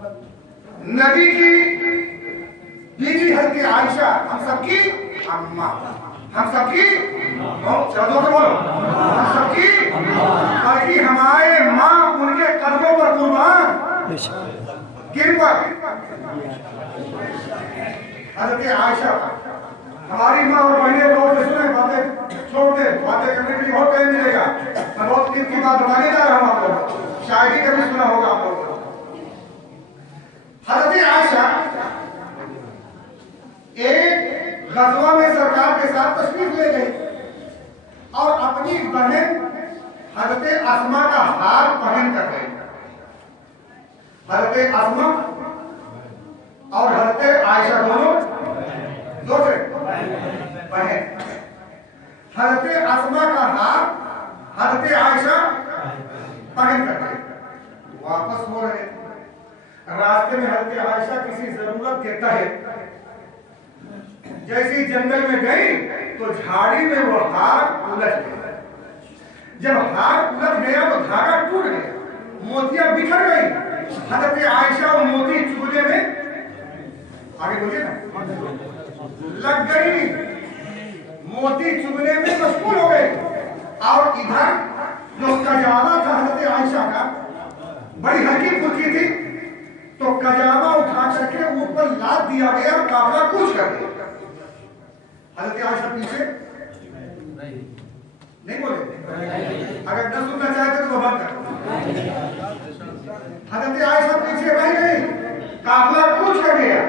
नबी की बीवी हज़रत आयशा हम सबकी अम्मा, हम सबकी बोलो हम सबकी, ताकि हमारे माँ उनके कदमों पर कुर्बान किन पर? हज़रत आयशा। हमारी माँ और बहनें लोग सुने बातें छोड़ दे, बातें करने के लिए बहुत टाइम मिलेगा। मैं बहुत की बात बताने जा रहा हूँ आप लोगों को, शायद ही कभी सुना होगा आप लोगों को। हज़रत आयशा एक गज़वा में सरकार के साथ तशरीफ ले गई और अपनी बहन हज़रत अस्मा का हार पहन कर गई। हज़रत अस्मा और हज़रत आयशा दोनों दो थे बहन। हज़रत अस्मा का हार हज़रत आयशा पहन कर गई। वापस हो रहे रास्ते में हज़रत आयशा किसी जरूरत के तहत जैसी जंगल में गई तो झाड़ी में वो हार उलझ गया। जब हार उलझ गया तो धागा टूट गया, मोतियां बिखर गई। हज़रत आयशा वो मोती चूल्हे में आगे बोलिए ना लग गई, मोती चुगने में मशगूल हो गए। और इधर जो कजावा था हज़रत आयशा का, बड़ी हल्की फुल्की थी, तो कजावा उठा करके ऊपर लाद दिया गया, काफिला कूच कर दिया। हज़रत आयशा पीछे नहीं बोले, अगर न सुनना चाहते तो बंद कर। हज़रत आयशा पीछे रह गई, काफिला कूच कर गया,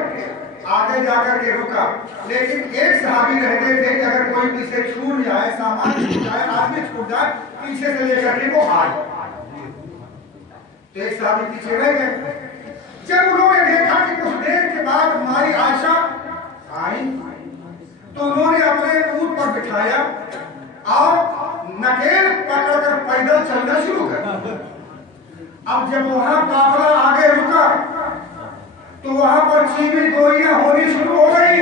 आगे जाकर के रुका। लेकिन एक सहाबी रहते थे कि अगर कोई पीछे छूट जाए, सामान छूट जाए, आदमी छूट जाए, पीछे से लेकर के वो आए। तो एक सहाबी पीछे रह गए। जब उन्होंने देखा कि कुछ देर के बाद हमारी आयशा आई, तो उन्होंने अपने ऊंट पर बिठाया और नकेल पकड़कर पैदल चलना शुरू कर। अब जब वहां काफिला आगे रुका तो वहां पर चीनी गोलियां होनी शुरू हो गई।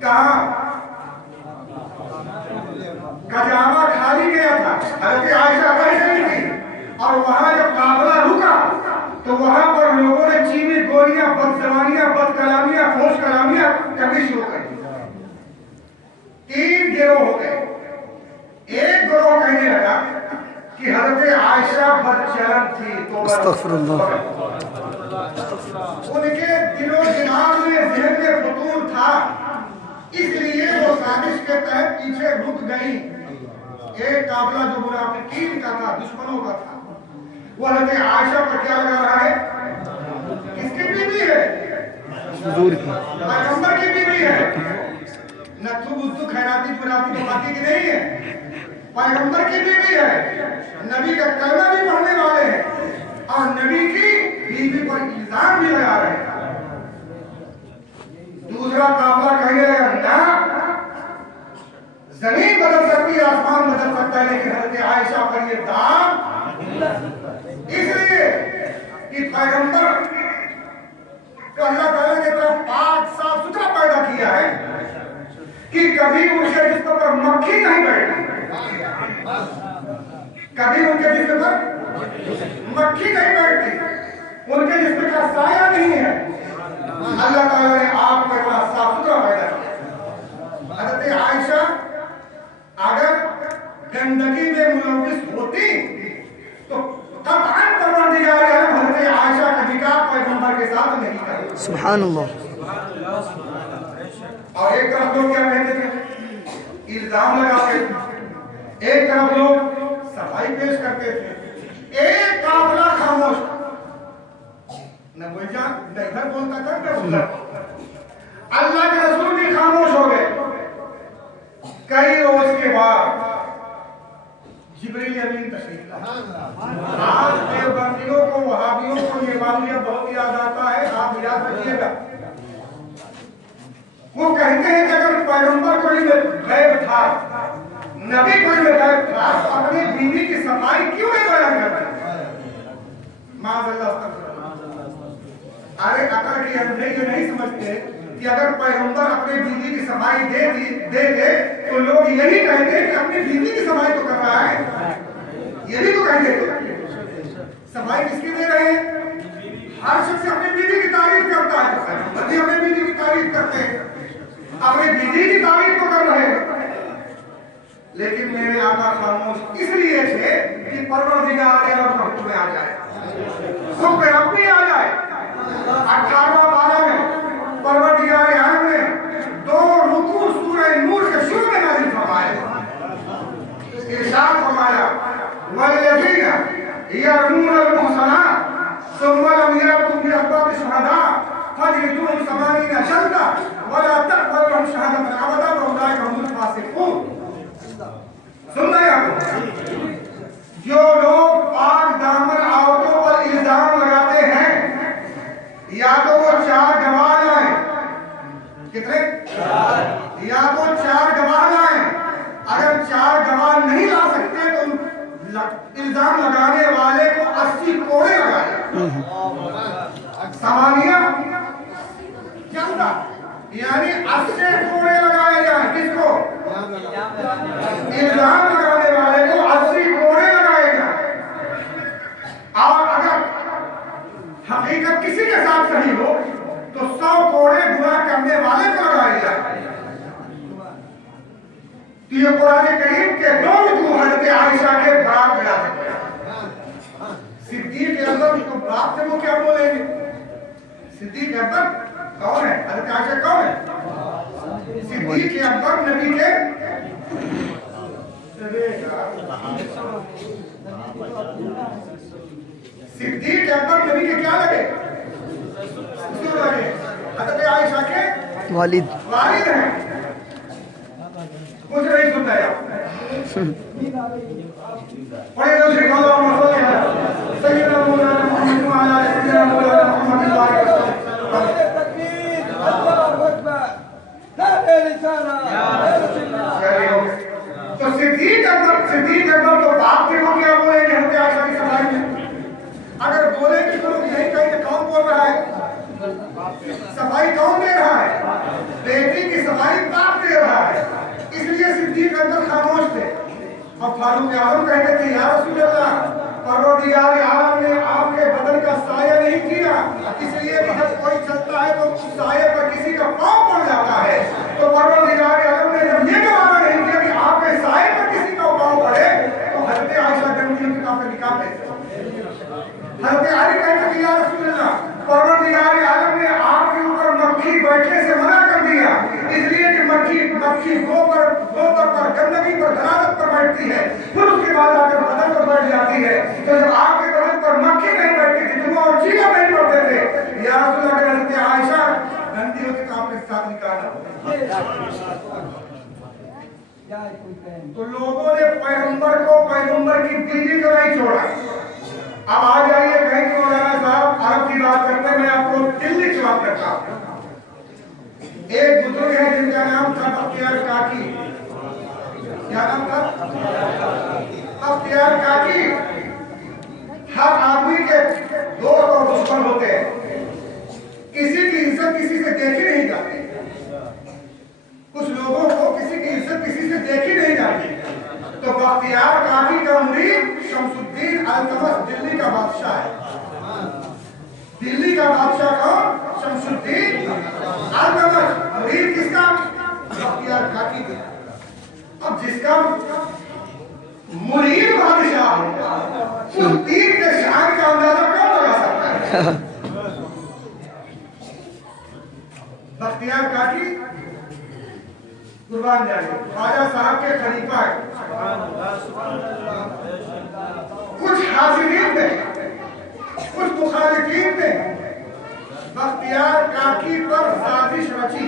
कहा कजावा खाली गया था, हज़रत आयशा रह गई थी, और वहां जब काफिला रुका तो वहां पर लोगों ने चीनी गोलियां, बदजबानियां, बदकलामियां, खोज कलामियां करनी शुरू कर दी। 3 गिरोह हो गए। एक गिरोह कहने लगा कि हज़रत आयशा बदचलन थी, तो उनके दिलो दिमाग में ज़हन में फतूर था, इसलिए वो साजिश के तहत पीछे रुक गई। एक काफिला जो मुनाफिकीन का था, दुश्मनों का था, वो हज़रत आयशा पर क्या लगा रहा है? किसकी बीवी है? पैगंबर की बीवी है। नत्थु बुद्धू खैराती जुराती बुखाती की नहीं है, पैगंबर की बीवी है। नबी का कलमा भी पढ़ने वाले हैं और नबी की बीवी पर इल्जाम भी लगा रहे हैं। दूसरा काफिला कहने लगा ना, जमीन बदल सकती है, आसमान बदल सकता है, लेकिन हज़रत आयशा पर ये दाग इसलिए कि पैगंबर को अल्लाह ताला ने इतना पाक साफ सुथरा पैदा किया है कि कभी उनके जिस्म पर मक्खी नहीं बैठती, कभी उनके जिस्म पर मक्खी नहीं बैठती, उनके जिस्म का साया नहीं है। अल्लाह ताला ने आपको इतना साफ सुथरा पैदा किया। हज़रत आयशा अगर गंदगी में मुलव्विस होती तो कतअन परवरदिगार आलम हज़रत आयशा का निकाह पैगंबर के साथ नहीं करेगा। सुभान अल्लाह। और एक तरफ लोग क्या कहते थे? इल्जाम लगाते, एक तरफ लोग सफाई पेश करते थे। एक काफिला खामोश, न बोल जा, न इधर बोलता था, न उधर। अल्लाह के रसूल भी खामोश हो गए। कई रोज के बाद जिब्रील अमीन तशरीफ लाए। आज देवबंदियों को, वहाबियों को ये मामला बहुत याद आता है, आप याद रखिएगा। वो कहते हैं कि अगर पैगंबर कोई गैब था, नबी कोई गैब था, तो अपनी बीवी की सफाई क्यों नहीं बयान करते? माज़अल्लाह। अरे अकल की अंधे ये नहीं समझते कि अगर पैगंबर अपने बीवी की सफाई दे तो लोग यही कहते कि अपनी बीवी की सफाई तो कर रहा है, यही तो कहते थे। सफाई किसकी दे रहे हैं? हर शख्स अपनी बीवी की तारीफ करता है, पति अपनी बीवी की तारीफ करते हैं, अपनी बीवी की तारीफ तो कर रहे हैं, लेकिन मेरे आका खामोश इसलिए थे कि परवरदिगार आलम का हुक्म आ जाए, हुक्म रब्बी आ जाए। 18वां पारा में परवरदिगार आलम ने 2 रुकू सूरह नूर के शुरू में नाज़िल फरमाए। इरशाद फरमाया वल्लज़ीना यरमूनल मुहसनात सुम्मा लम यअतू बिअरबाति शुहदा फजलिदूहुम 80 जल्दा वला तक़बल लहुम शहादतन अबदा व उलाइका हुमुल फासिकून। सुन रहे हैं? जो लोग पाक दामन औरतों पर इल्जाम लगाते हैं, या तो वो 4 गवाह लाए, कितने? या तो 4 गवाह लाए। अगर 4 गवाह नहीं ला सकते तो इल्जाम लगाने वाले को 80 कोड़े लगाए, सामानिया जनता, यानी 80 कोड़े लगाए जाए। किसको? इल्जाम लगाने वाले को 80 कोड़े लगाए जाए। और अगर हकीकत किसी के साथ सही हो तो 100 कोड़े गुनाह करने वाले को लगाए जाए। तो ये कुरान करीम के 2 रुकू हज़रत आयशा के बाप गिराते हैं। सिद्दीक अकबर को बाप से वो क्या बोलेंगे? सिद्दीक अकबर कौन है? हज़रत आयशा कौन है? सिद्दीक अकबर नबी के सिद्दीक अकबर नबी के क्या लगे? ससुर लगे। हज़रत आयशा के वालिद हैं। कुछ नहीं सुनता है पढ़े तो शेख अल्लाह मौला सैयदना मौलाना मुहम्मद वाला सैयदना मौलाना मुहम्मद वाला तकबीर अल्लाहु अकबर नारे रिसालत या रसूलल्लाह। तो सिद्दीक अकबर तो बाप के को क्या बोलेंगे हज़रत आयशा की सफाई में? अगर बोलेंगे तो लोग नहीं कहेंगे कौन बोल रहा है? सफाई कौन दे रहा है? बेटी की सफाई बाप दे रहा है। इसलिए सिद्दीक अकबर खामोश थे। और फारूक आजम कहते थे या रसूल अल्लाह, परवरदिगार आलम ने आपके बदन का साया नहीं किया, इसलिए कि जब कोई चलता है तो उस साये पर किसी का पांव पड़ जाता है। तो परवरदिगार आलम ने जब ये गवारा नहीं किया कि आपके साये पर किसी का पांव पड़े, तो हज़रत आयशा गंदी की काफी निकाह थे। हज़रत अली कहते थे या रसूल अल्लाह, परवरदिगार आलम ने आपके ऊपर मक्खी बैठने से मना कर दिया, इसलिए कि मक्खी गोबर पर गंदगी पर घरात पर बैठती है, फिर उसके बाद आकर बदन पर बैठ जाती है। तो जब आपके बदन पर मक्खी नहीं बैठती थी, जुम्मा और चीला नहीं पड़ते थे, या रसूल अल्लाह, हज़रत आयशा गंदी होती तो आपके साथ निकालना। तो लोगों ने पैगंबर की बीवी को नहीं छोड़ा। अब आ जाइए कहीं कि मौलाना साहब अरब की बात करते हैं, मैं आपको दिल्ली की बात करता हूँ। एक बुजुर्ग है जिनका नाम था बख्तियार काकी। क्या नाम था? बख्तियार काकी। हर आदमी के दोस्त और दुश्मन होते हैं, किसी की इज्जत किसी से देखी नहीं जाती। कुछ लोगों को किसी की इज्जत किसी से देखी नहीं जाती। तो बख्तियार काकी का मुरीद शमसुद्दीन अल्तमस दिल्ली का बादशाह है। दिल्ली का बादशाह कौन? शमसुद्दीन अल्तमस। मुरीद किसका? बख्तियार काकी का। अब जिसका मुरीद बादशाह होगा, उस पीर के शान का अंदाजा कौन लगा सकता है? बख्तियार काकी कुर्बान जाए ख्वाजा साहब के खलीफा है। कुछ हाजिरीन ने, कुछ मुखालिफीन ने बख्तियार काकी पर साजिश रची।